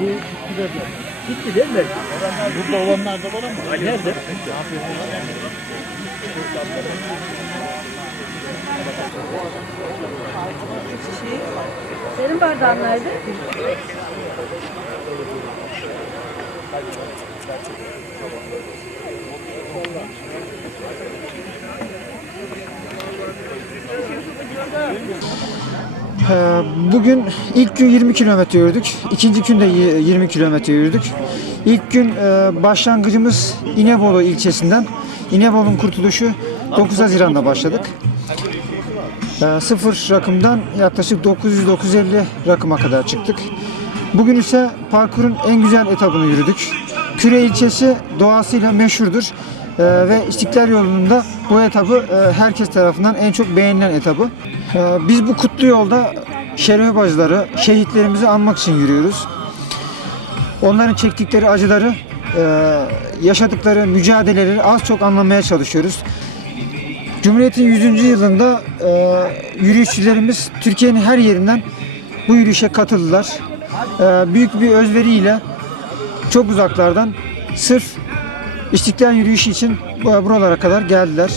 Bu gitti de. Gitti mi? Burada olanlar da var ama. Nerede? Senin bardağın nerede? Ee, Bugün ilk gün 20 kilometre yürüdük. İkinci gün de y- 20 kilometre yürüdük. İlk gün e, başlangıcımız İnebolu ilçesinden. İnebolu'nun kurtuluşu 9 Haziran'da başladık. Ee, Sıfır rakımdan yaklaşık 900-950 rakıma kadar çıktık. Bugün ise parkurun en güzel etabını yürüdük. Küre ilçesi doğasıyla meşhurdur. Ee, ve İstiklal yolunun bu etabı e, herkes tarafından en çok beğenilen etabı. Ee, biz bu kutlu yolda şerefe bacıları, şehitlerimizi anmak için yürüyoruz. Onların çektikleri acıları, e, yaşadıkları mücadeleleri az çok anlamaya çalışıyoruz. Cumhuriyet'in 100. yılında e, yürüyüşçülerimiz Türkiye'nin her yerinden bu yürüyüşe katıldılar. E, büyük bir özveriyle çok uzaklardan sırf İstiklal yürüyüşü için bu- buralara kadar geldiler.